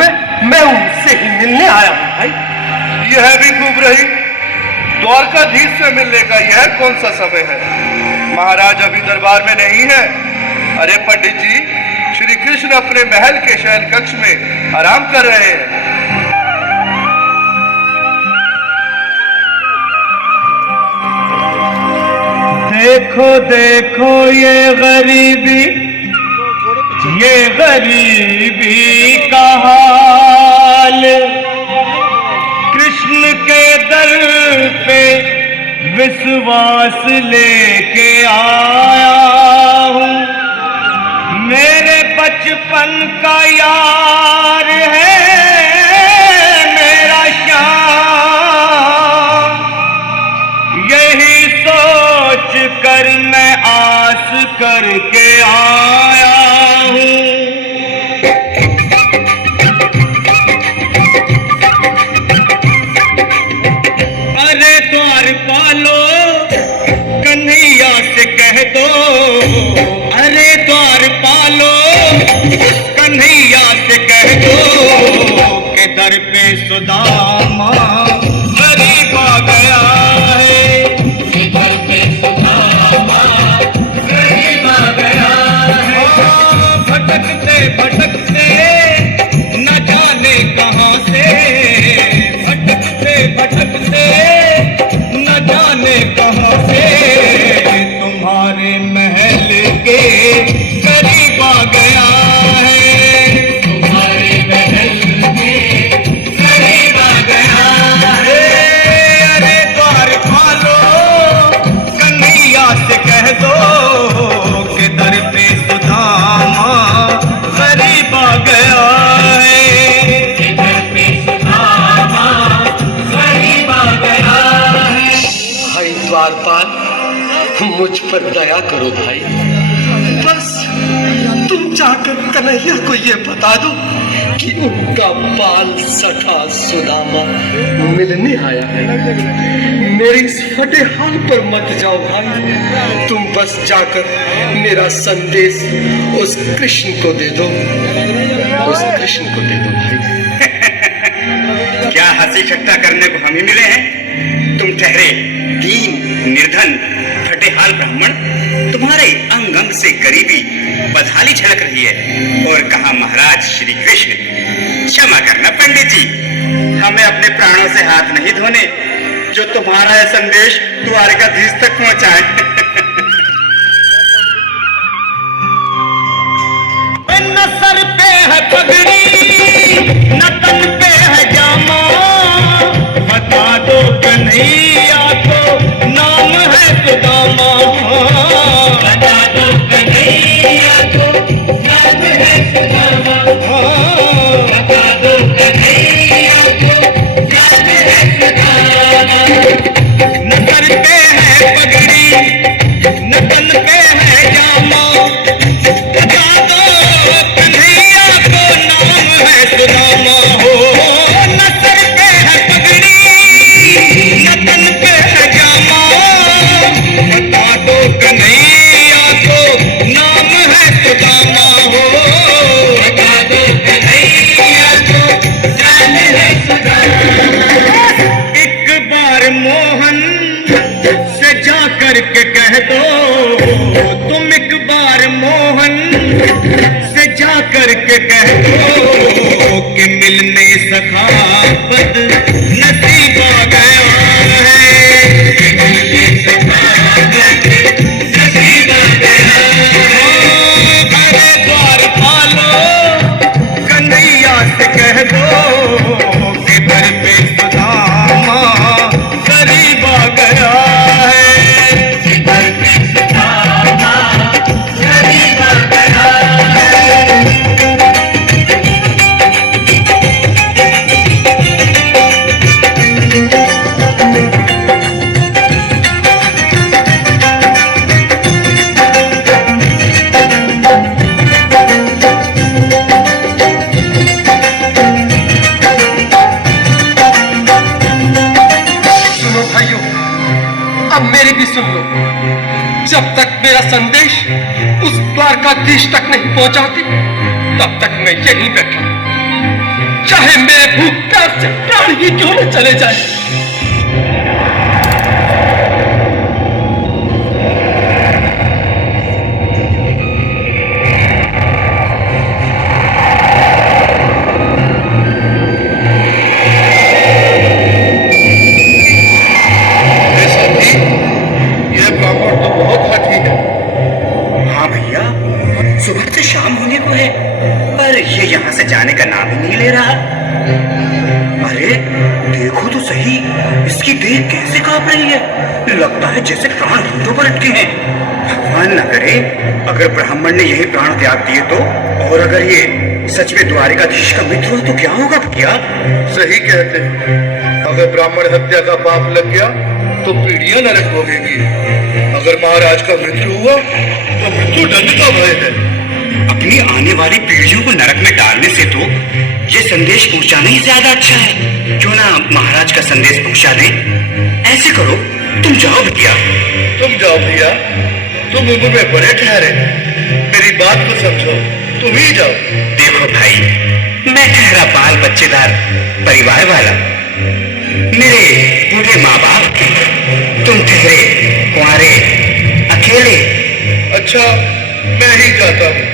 मैं उनसे ही मिलने आया हूँ भाई। यह भी खूब रही। द्वारकाधीश से मिलने का यह कौन सा समय है? महाराज अभी दरबार में नहीं है। अरे पंडित जी, श्री कृष्ण अपने महल के शयन कक्ष में आराम कर रहे हैं। देखो देखो ये गरीबी का हाल, कृष्ण के दर पे विश्वास लेके आया हूँ। मेरे बचपन का यार है मेरा श्याम, यही सोच कर मैं आस करके आया हूँ। अरे द्वार पालो कन्हैया से कह दो, अरे द्वार पालो कन्हैया से कह दो के दर पे सुदामा गरीब आ गया है। दर पे सुदामा गरीब आ गया है। भटकते भटकते न जाने कहाँ से, भटकते भटकते न जाने कहाँ से तुम्हारे महल के करीब आ गया है। तुम्हारे महल के करीब आ गया है। अरे द्वार खोलो कन्हैया से कह दो कि दर पे सुदामा गरीब आ गया है। दर पे सुदामा गरीब आ गया है। भाई द्वारपाल, मुझ पर दया करो भाई। बस तुम जाकर कन्हैया को ये बता दो कि उनका बाल सखा सुदामा मिलने आया है। मेरे इस फटे हाल पर मत जाओ भाई। तुम बस जाकर मेरा संदेश उस कृष्ण को दे दो, उस कृष्ण को दे दो भाई। क्या हंसी ठट्टा करने को हम ही मिले हैं? तुम ठहरे दीन निर्धन फटेहाल ब्राह्मण, तुम्हारे अंग अंग से गरीबी बदहाली झलक रही है। और कहा महाराज श्री कृष्ण। क्षमा करना पंडित जी, हमें अपने प्राणों से हाथ नहीं धोने जो तुम्हारा यह संदेश द्वारकाधीश तक पहुंचाए। न सर पे है पगड़ी न तन पे है जामा, बता दो कन्हैया को नाम है सुदामा। बता दो कन्हैया को नाम है सुदामा। बता दो कन्हैया को नाम है सुदामा। न सर पे है पगड़ी न तन पे है जामा, बता दो कन्हैया को नाम है सुदामा। हो न सर पे है पगड़ी न तन पे है जामा, बता दो कन्हैया को नाम है सुदामा। हो बता दो कन्हैया को नाम है सुदामा। एक बार मोहन से जा कर के कह दो, तुम एक बार मोहन से जा कर के कह दो कि मिलने सखावत नसीब आ गया है। मिलने सखावत नसीब आ गया है। अरे द्वार खोलो कन्हैया से कह दो कि दर पे सुदामा गरीब आ गया है। दर पे सुदामा गरीब आ गया है। सुनो भाइयों, अब मेरी भी सुन लो। जब तक मेरा संदेश उस द्वारकाधीश तक नहीं पहुंचाती तब तक मैं यहीं बैठा। चाहे मेरे भूख प्यास से प्राण ही क्यों न चले जाए। सुबह से शाम होने को है पर ये यहाँ से जाने का नाम ही नहीं ले रहा। अरे देखो तो सही, इसकी देह कैसे कांप रही है। लगता है जैसे प्राण घुटनों पर अटके हैं। भगवान न करे अगर ब्राह्मण ने यही प्राण त्याग दिए तो, और अगर ये सच में द्वारिकाधीश का मित्र हो तो क्या होगा भैया? सही कहते हैं, अगर ब्राह्मण हत्या का पाप लग गया तो पीढ़ियां नरक भोगेगी। अगर महाराज का मृत्यु हुआ तो मृत्यु दंड का भय है। अपनी आने वाली पीढ़ियों को नरक में डालने से तो ये संदेश पहुंचाना ही ज्यादा अच्छा है। क्यों ना महाराज का संदेश पहुंचा दें। ऐसे करो, तुम जाओ भैया। तुम जाओ भैया, तुम उम्र में बड़े ठहरे, मेरी बात को समझो, तुम ही जाओ। देखो भाई, मैं ठहरा बाल बच्चेदार परिवार वाला, मेरे बूढ़े माँ बाप, तुम ठहरे कुंवारे अकेले। अच्छा, मैं ही जाता हूँ।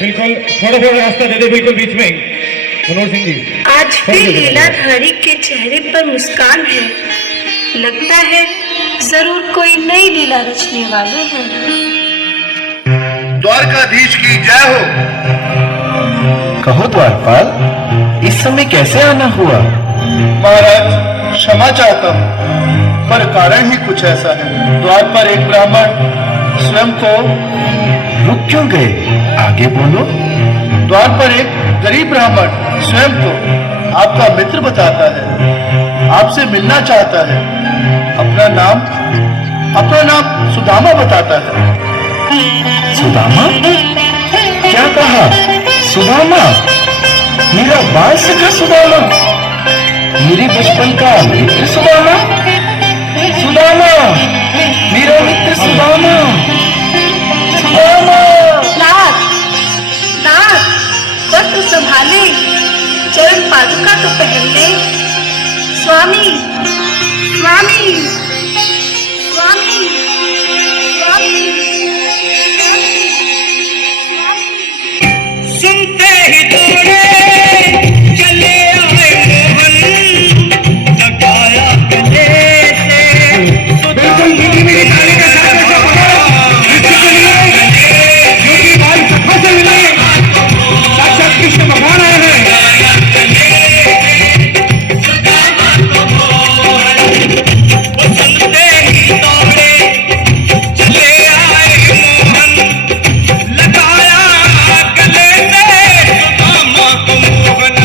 बिल्कुल थोड़ा रास्ता दे दे, बिल्कुल बीच में। मनोहर सिंह जी, आज भी लीलाधारी के चेहरे पर मुस्कान है। लगता है जरूर कोई नई लीला रचने वाले हैं। द्वारकाधीश की जय हो। कहो द्वारपाल, इस समय कैसे आना हुआ? महाराज क्षमा चाहता हूँ, पर कारण ही कुछ ऐसा है। द्वार पर एक ब्राह्मण स्वयं को रुक क्यों गए? आगे बोलो। द्वार पर एक गरीब ब्राह्मण स्वयं को आपका मित्र बताता है, आपसे मिलना चाहता है। अपना नाम सुदामा बताता है। सुदामा? क्या कहा? सुदामा? मेरा बाल सखा सुदामा? मेरे बचपन का मित्र सुदामा? सुदामा, मेरा मित्र सुदामा। सुदामा। नाथ, वक्त संभाले, चरण पादुका तो पहन ले। स्वामी, स्वामी, स्वामी, स्वामी, सुनते ही दौड़े चले आए मोहन, लगाया गले से सुदामा। मेरे थाने का साक्षात कृष्ण भगवान आए हैं। सुनते ही दौड़े चले आए मोहन, लगाया गले से सुदामा को मोहन।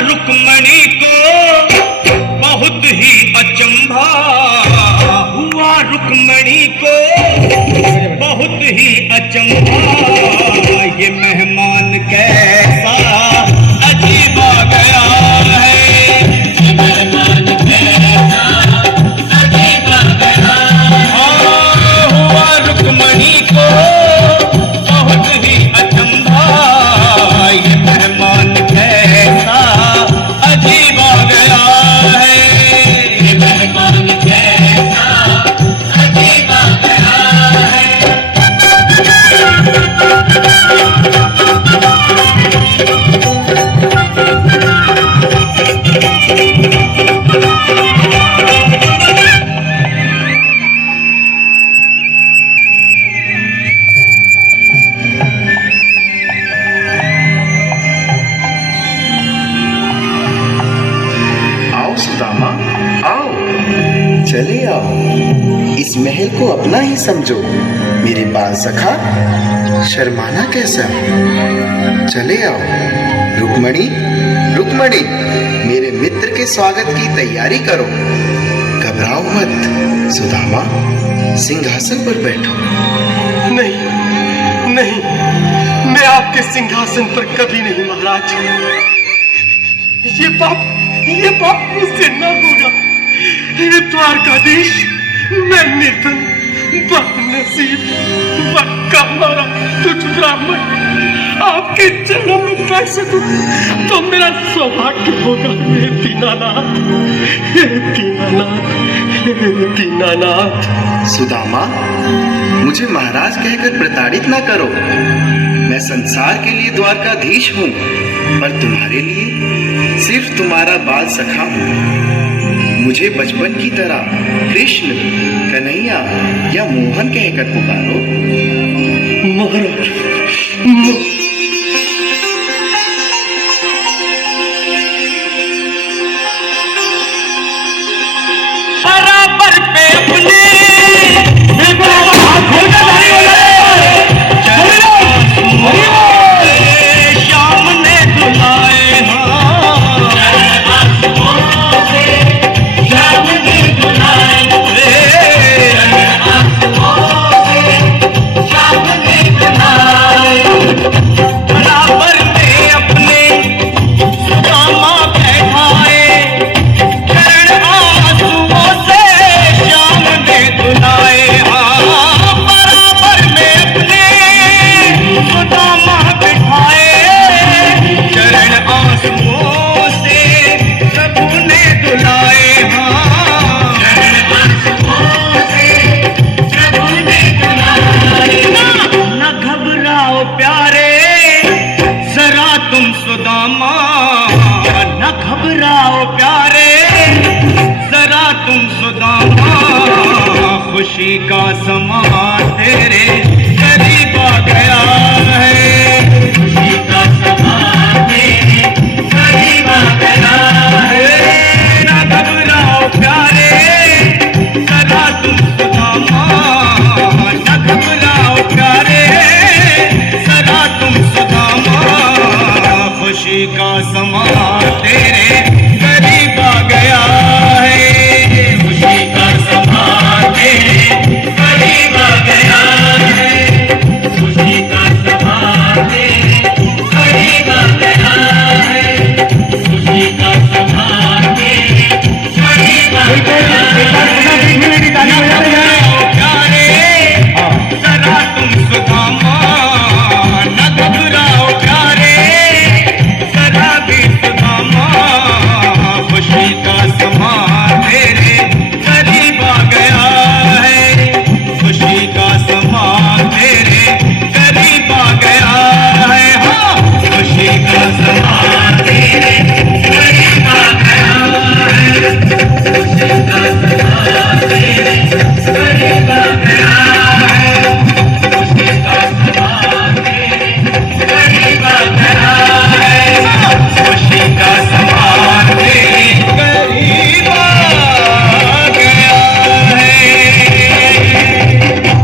रुक्मणी को बहुत ही अचंभा हुआ, रुक्मणी को बहुत ही अचंभा। ये मेहमान कैसा अजीब आ गया है, ये मेहमान कैसा अजीब आ गया। हाँ, हुआ रुक्मणी को बहुत ही अचंभा, ये मेहमान कैसा अजीब आ गया है, ये मेहमान कैसा अजीब आ गया है। आओ सुदामा, आओ, चले आओ। इस महल को अपना ही समझो। मेरे बाल सखा, शर्माना कैसा? चले आओ। रुक्मणी, रुक्मणी, मेरे मित्र के स्वागत की तैयारी करो। घबराओ मत सुदामा, सिंहासन पर बैठो। नहीं नहीं, मैं आपके सिंहासन पर कभी नहीं महाराज। ये पाप मुझसे न होगा। ये द्वारकाधीश, मैं निर्धन, बदनसीब, बक्का मारा तुझ ब्राह्मण आपके चरणों में बैठ सकूं तो मेरा सौभाग्य होगा। हे दीनानाथ, हे दीनानाथ, हे दीनानाथ। सुदामा, मुझे महाराज कहकर प्रताड़ित ना करो। मैं संसार के लिए द्वारकाधीश हूँ, पर तुम्हारे लिए सिर्फ तुम्हारा बाल सखा हूँ। मुझे बचपन की तरह कृष्ण, कन्हैया या मोहन कहकर पुकारो। महाराज, बराबर पे अपने श्याम ने दुलाए बराबर पे अपने सुदामा बैठाए, चरण आंसुओं से श्याम ने धुलाए। बराबर में अपने सुदामा बिठाए, चरण आंसुओं से प्रभु ने धुलाए। चरण आंसुओं से प्रभु ने धुलाए। न घबराओ प्यारे जरा तुम सुदामा, न घबराओ प्यारे जरा तुम सुदामा। खुशी का समा तेरे करीब आ गया है। खुशी का समा तेरे करीब आ गया है। न घबराओ प्यारे जरा तुम सुदामा, न घबराओ प्यारे जरा तुम सुदामा। खुशी का समा तेरे करीब आ गया है। खुशी का समा तेरे करीब आ गया है। खुशी का समा तेरे करीब आ गया है। खुशी का समा तेरे करीब आ गया है। प्यारे जरा तुम सुदामा, न घबराओ प्यारे जरा भी सुदामा। खुशी का समा तेरे करीब आ गया है। खुशी का